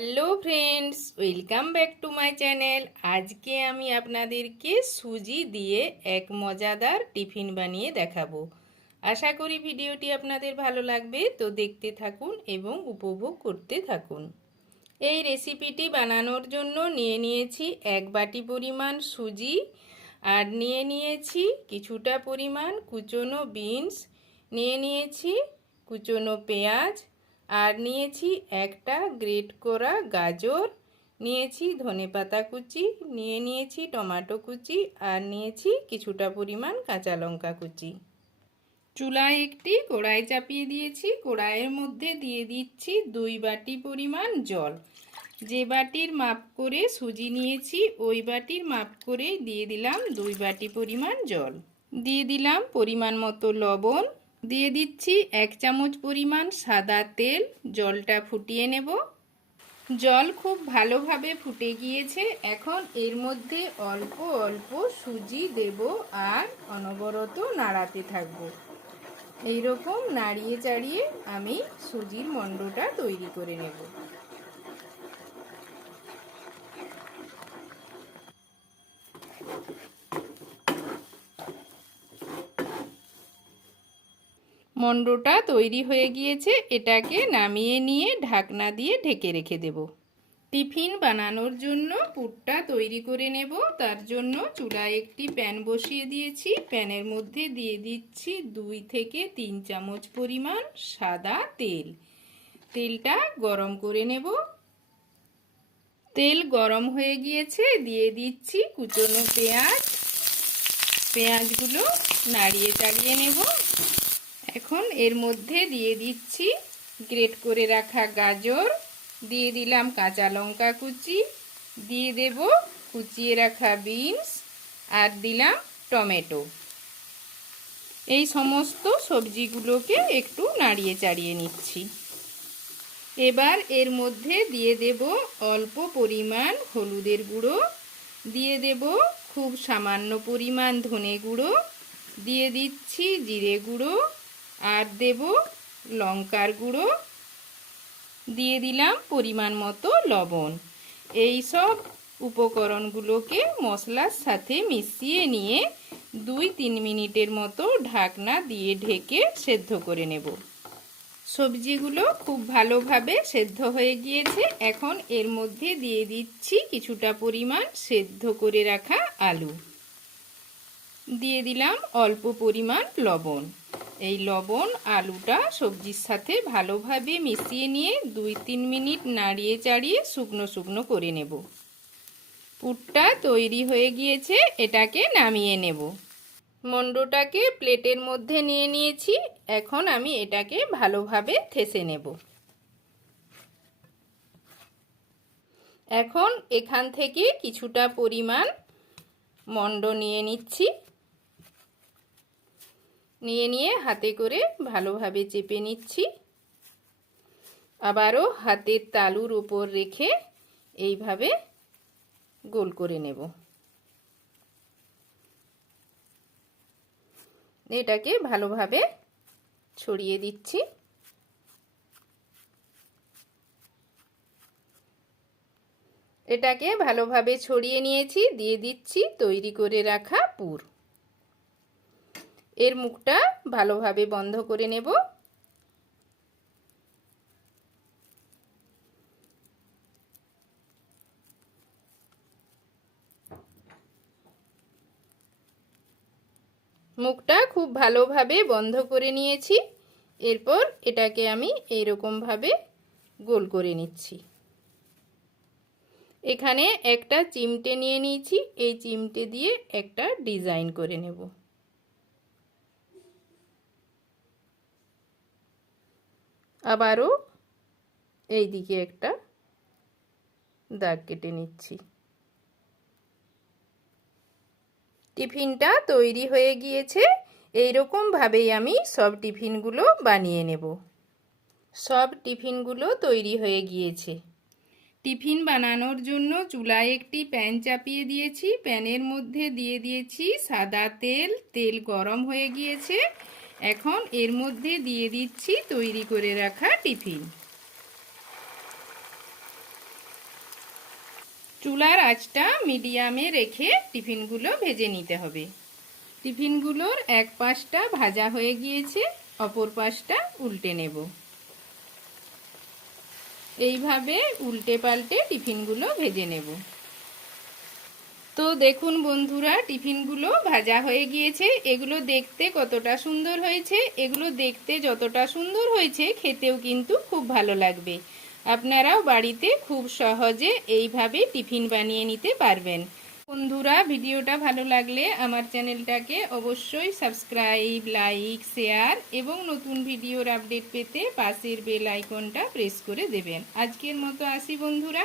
Hello friends, welcome back to my channel. আজকে আমি আপনাদেরকে সুজি দিয়ে এক মজাদার টিফিন বানিয়ে দেখাবো। আশা করি ভিডিওটি আপনাদের ভালো লাগবে, তো দেখতে থাকুন এবং উপভোগ করতে থাকুন। এই রেসিপিটি বানানোর জন্য নিয়ে নিয়েছি এক বাটি পরিমাণ সুজি আর নিয়ে নিয়েছি কিছুটা পরিমাণ কুচনো বিনস, নিয়ে নিয়েছি কুচনো পেঁয়াজ আর নিয়েছি একটা গ্রেট করা গাজর, নিয়েছি ধনেপাতা কুচি, নিয়ে নিয়েছি টমেটো কুচি আর নিয়েছি কিছুটা পরিমাণ কাঁচা লঙ্কা কুচি। চুলায় একটি কড়াই চাপিয়ে দিয়েছি, কড়াইয়ের মধ্যে দিয়ে দিচ্ছি দুই বাটি পরিমাণ জল। যে বাটির মাপ করে সুজি নিয়েছি, ওই বাটির মাপ করে দিয়ে দিলাম দুই বাটি পরিমাণ জল। দিয়ে দিলাম পরিমাণ মতো লবণ দিয়ে দিচ্ছি এক চামচ পরিমাণ সাদা তেল। জলটা ফুটিয়ে নেব। জল খুব ভালোভাবে ফুটে গিয়েছে। এখন এর মধ্যে অল্প অল্প সুজি দেব আর অনবরত নাড়াতে থাকব। এইরকম নাড়িয়ে চাড়িয়ে আমি সুজির মণ্ডটা তৈরি করে নেব। মণ্ডটা তৈরি হয়ে গিয়েছে, এটাকে নামিয়ে নিয়ে ঢাকনা দিয়ে ঢেকে রেখে দেব। টিফিন বানানোর জন্য পুরটা তৈরি করে নেব, তার জন্য চুলায় একটি প্যান বসিয়ে দিয়েছি। প্যানের মধ্যে দিয়ে দিচ্ছি দুই থেকে তিন চামচ পরিমাণ সাদা তেল। তেলটা গরম করে নেব। তেল গরম হয়ে গিয়েছে, দিয়ে দিচ্ছি কুচনো পেঁয়াজ। পেঁয়াজগুলো নাড়িয়ে চাড়িয়ে নেব। এখন এর মধ্যে দিয়ে দিচ্ছি গ্রেট করে রাখা গাজর, দিয়ে দিলাম কাঁচা লঙ্কা কুচি, দিয়ে দেব কুচিয়ে রাখা বিনস আর দিলাম টমেটো। এই সমস্ত সবজিগুলোকে একটু নাড়িয়ে চাড়িয়ে নিচ্ছি। এবার এর মধ্যে দিয়ে দেব অল্প পরিমাণ হলুদের গুঁড়ো, দিয়ে দেব খুব সামান্য পরিমাণ ধনে গুঁড়ো, দিয়ে দিচ্ছি জিরে গুঁড়ো আর দেব লঙ্কার গুঁড়ো। দিয়ে দিলাম পরিমাণ মতো লবণ। এই সব উপকরণগুলোকে মশলার সাথে মিশিয়ে নিয়ে দুই তিন মিনিটের মতো ঢাকনা দিয়ে ঢেকে সেদ্ধ করে নেব। সবজিগুলো খুব ভালোভাবে সেদ্ধ হয়ে গিয়েছে। এখন এর মধ্যে দিয়ে দিচ্ছি কিছুটা পরিমাণ সেদ্ধ করে রাখা আলু। দিয়ে দিলাম অল্প পরিমাণ লবণ। এই লবণ, আলুটা সবজির সাথে ভালোভাবে মিশিয়ে নিয়ে দুই তিন মিনিট নাড়িয়ে চাড়িয়ে শুকনো শুকনো করে নেব। পুরটা তৈরি হয়ে গিয়েছে, এটাকে নামিয়ে নেব। মন্ডটাকে প্লেটের মধ্যে নিয়ে নিয়েছি, এখন আমি এটাকে ভালোভাবে থেসে নেব। এখন এখান থেকে কিছুটা পরিমাণ মন্ড নিয়ে নিচ্ছি। নিয়ে নিয়ে হাতে করে ভালোভাবে চেপে নিচ্ছি। আবারও হাতের তালুর উপর রেখে এইভাবে গোল করে নেব। এটাকে ভালোভাবে ছড়িয়ে দিচ্ছি। এটাকে ভালোভাবে ছড়িয়ে নিয়েছি, দিয়ে দিচ্ছি তৈরি করে রাখা পুর। এর মুখটা ভালোভাবে বন্ধ করে নেব। মুখটা খুব ভালোভাবে বন্ধ করে নিয়েছি। এরপর এটাকে আমি এইরকমভাবে গোল করে নিচ্ছি। এখানে একটা চিমটে নিয়ে নিয়েছি। এই চিমটে দিয়ে একটা ডিজাইন করে নেব। আবারও এই দিকে একটা দাগ কেটে নিচ্ছি। টিফিনটা তৈরি হয়ে গিয়েছে এই ভাবেই আমি সব টিফিনগুলো বানিয়ে নেব। সব টিফিনগুলো তৈরি হয়ে গিয়েছে। টিফিন বানানোর জন্য চুলায় একটি প্যান চাপিয়ে দিয়েছি। প্যানের মধ্যে দিয়ে দিয়েছি সাদা তেল তেল গরম হয়ে গিয়েছে। এখন এর মধ্যে দিয়ে দিচ্ছি তৈরি করে রাখা টিফিন। চুলার আঁচটা মিডিয়ামে রেখে টিফিনগুলো ভেজে নিতে হবে। টিফিনগুলোর এক পাশটা ভাজা হয়ে গিয়েছে, অপর পাশটা উল্টে নেব। এইভাবে উল্টে পাল্টে টিফিনগুলো ভেজে নেব। তো দেখুন বন্ধুরা, টিফিনগুলো ভাজা হয়ে গিয়েছে। এগুলো দেখতে কতটা সুন্দর হয়েছে, এগুলো দেখতে যতটা সুন্দর হয়েছে, খেতেও কিন্তু খুব ভালো লাগবে। আপনারাও বাড়িতে খুব সহজে এইভাবে টিফিন বানিয়ে নিতে পারবেন। বন্ধুরা, ভিডিওটা ভালো লাগলে আমার চ্যানেলটাকে অবশ্যই সাবস্ক্রাইব, লাইক, শেয়ার এবং নতুন ভিডিওর আপডেট পেতে পাশের বেল আইকনটা প্রেস করে দেবেন। আজকের মতো আসি বন্ধুরা।